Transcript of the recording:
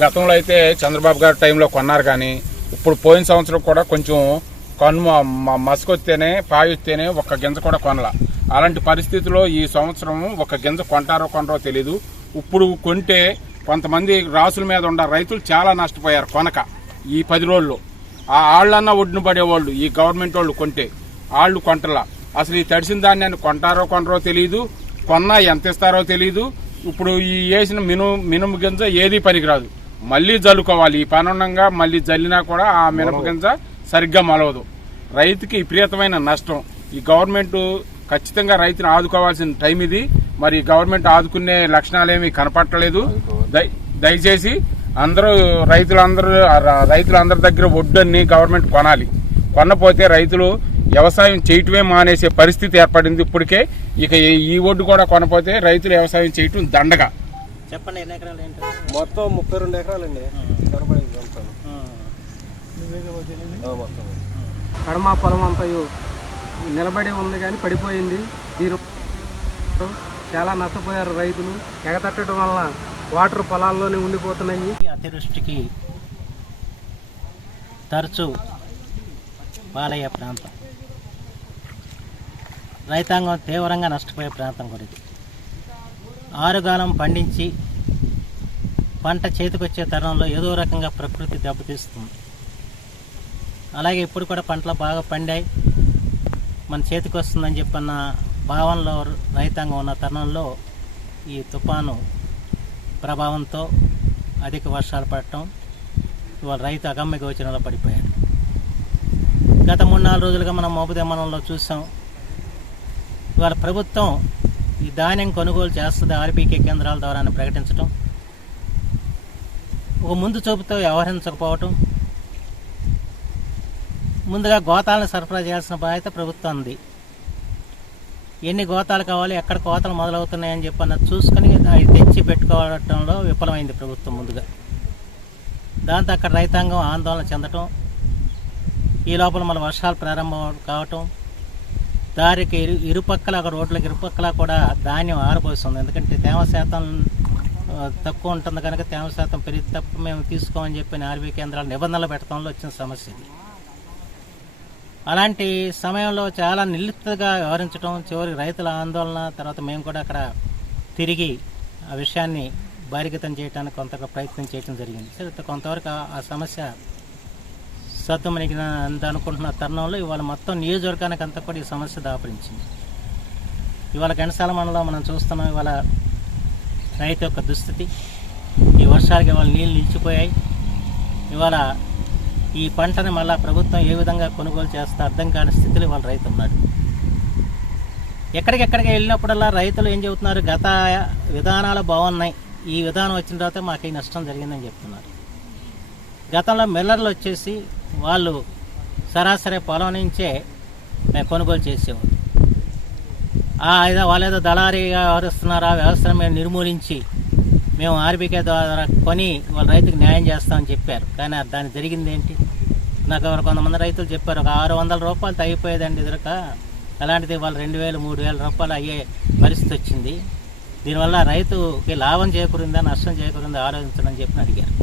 గతంలో అయితే చంద్రబాబు గారి టైంలో కొన్నారు, కానీ ఇప్పుడు పోయిన సంవత్సరం కూడా కొంచెం మసుకొస్తేనే పాయొస్తేనే ఒక్క గింజ కూడా కొనలా. అలాంటి పరిస్థితుల్లో ఈ సంవత్సరం ఒక గింజ కొంటారో కొనరో తెలీదు. ఇప్పుడు కొంటే కొంతమంది రాసుల మీద ఉన్న రైతులు చాలా నష్టపోయారు కొనక. ఈ 10 రోజుల్లో ఆ ఆళ్ళన్నా ఒడ్డున పడేవాళ్ళు ఈ గవర్నమెంట్ వాళ్ళు కొంటే వాళ్ళు కొంటలా. అసలు ఈ తడిసిన ధాన్యాన్ని కొంటారో కొనరో తెలియదు, కొన్నా ఎంత ఇస్తారో తెలియదు. ఇప్పుడు ఈ వేసిన మినుము గింజ ఏది పనికిరాదు, మళ్ళీ జల్లుకోవాలి. ఈ పనుండంగా మళ్ళీ జల్లినా కూడా ఆ మినప గింజ సరిగ్గా మొలవదు. రైతుకి విపరీతమైన నష్టం. ఈ గవర్నమెంట్ ఖచ్చితంగా రైతుని ఆదుకోవాల్సిన టైం ఇది. మరి గవర్నమెంట్ ఆదుకునే లక్షణాలేమీ కనపట్టలేదు. దయచేసి అందరూ రైతులందరి దగ్గర వడ్డన్ని గవర్నమెంట్ కొనాలి. కొనపోతే రైతులు వ్యవసాయం చేయటమే మానేసే పరిస్థితి ఏర్పడింది ఇప్పటికే. ఇక ఈ ఒడ్డు కూడా కొనపోతే రైతులు వ్యవసాయం చేయటం దండగా. చెప్పండి, ఎన్ని ఎకరాలు ఏంటి? మొత్తం 32 ఎకరాలండి. కడమ పొలం అంతా నిలబడి ఉంది కానీ పడిపోయింది. దీని చాలా నష్టపోయారు రైతులు. ఎగతట్టడం వలన వాటర్ పొలాల్లోనే ఉండిపోతున్నాయి. అతివృష్టికి తరచు పాలయ్యే ప్రాంతం, రైతాంగం తీవ్రంగా నష్టపోయే ప్రాంతం కూడా ఇది. ఆరుగాలం పండించి పంట చేతికొచ్చే తరుణంలో ఏదో రకంగా ప్రకృతి దెబ్బతీస్తుంది. అలాగే ఇప్పుడు కూడా పంటలు బాగా పండాయి, మన చేతికి వస్తుందని చెప్పన్న భావనలో రైతాంగం ఉన్న తరుణంలో ఈ తుఫాను ప్రభావంతో అధిక వర్షాలు పడటం, ఇవాళ రైతు అగమ్య గోచరంలో పడిపోయాడు. గత 3-4 రోజులుగా మనం మోపుదెమ్మనంలో చూసాం. ఇవాళ ప్రభుత్వం ఈ ధాన్యం కొనుగోలు చేస్తుంది ఆర్బీకే కేంద్రాల ద్వారా ప్రకటించడం, ఒక ముందు చూపుతో వ్యవహరించకపోవటం, ముందుగా గోతాలను సరఫరా చేయాల్సిన బాధ్యత ప్రభుత్వం ఉంది. ఎన్ని గోతాలు కావాలి, ఎక్కడ కోతలు మొదలవుతున్నాయని చెప్పన్నది చూసుకొని అవి తెచ్చి పెట్టుకోవడంలో విఫలమైంది ప్రభుత్వం ముందుగా. దాంతో అక్కడ రైతాంగం ఆందోళన చెందటం, ఈ లోపల మన వర్షాలు ప్రారంభం కావటం, దారికి ఇరుపక్కల అక్కడ రోడ్లకు ఇరుపక్కల కూడా ధాన్యం ఆరిపోతుంది. ఎందుకంటే తేమ శాతం తక్కువ ఉంటుంది కనుక తేమ శాతం పెరిగి తప్ప మేము తీసుకోమని చెప్పిన ఆర్బీ కేంద్రాలు నిబంధనలు పెట్టడంలో వచ్చిన సమస్య ఇది. అలాంటి సమయంలో చాలా నిర్లిప్తగా వ్యవహరించడం, చివరికి రైతుల ఆందోళన, తర్వాత మేము కూడా అక్కడ తిరిగి ఆ విషయాన్ని బహిర్గతం చేయడానికి కొంత ప్రయత్నం చేయడం జరిగింది. సరే, కొంతవరకు ఆ సమస్య సద్దుమణిగినంత అనుకుంటున్న తరుణంలో ఇవాళ మొత్తం నియోజకవర్గానికి అంతా కూడా ఈ సమస్య దాపరించింది. ఇవాళ ఘంటసాల మండలంలో మనం చూస్తున్నాం. ఇవాళ రైతు యొక్క దుస్థితి, ఈ వర్షాలకి ఇవాళ నీళ్ళు నిలిచిపోయాయి. ఇవాళ ఈ పంటని మళ్ళీ ప్రభుత్వం ఏ విధంగా కొనుగోలు చేస్తే అర్థం కాని స్థితిలో ఇవాళ రైతు ఉన్నాడు. ఎక్కడికెక్కడికి వెళ్ళినప్పుడల్లా రైతులు ఏం చెబుతున్నారు, గత విధానాలు బాగున్నాయి, ఈ విధానం వచ్చిన తర్వాత మాకు ఈ నష్టం జరిగిందని చెప్తున్నారు. గతంలో మిల్లర్లు వచ్చేసి వాళ్ళు సరాసరి పొలం నుంచే కొనుగోలు చేసేవారు. వాళ్ళేదో దళారీగా వ్యవహరిస్తున్నారు. ఆ వ్యవస్థను మేము నిర్మూలించి మేము ఆర్బీకే ద్వారా కొని వాళ్ళ రైతుకు న్యాయం చేస్తామని చెప్పారు. కానీ దాని జరిగింది ఏంటి? నాకు కొంతమంది రైతులు చెప్పారు, ఒక 600 రూపాయలు తగ్గిపోయేదండి ఎదురక, అలాంటిది వాళ్ళు 2000-3000 రూపాయలు అయ్యే పరిస్థితి వచ్చింది. దీనివల్ల రైతుకి లాభం చేకూరిందా నష్టం చేకూరిందా ఆలోచించడం చెప్పి అడిగారు.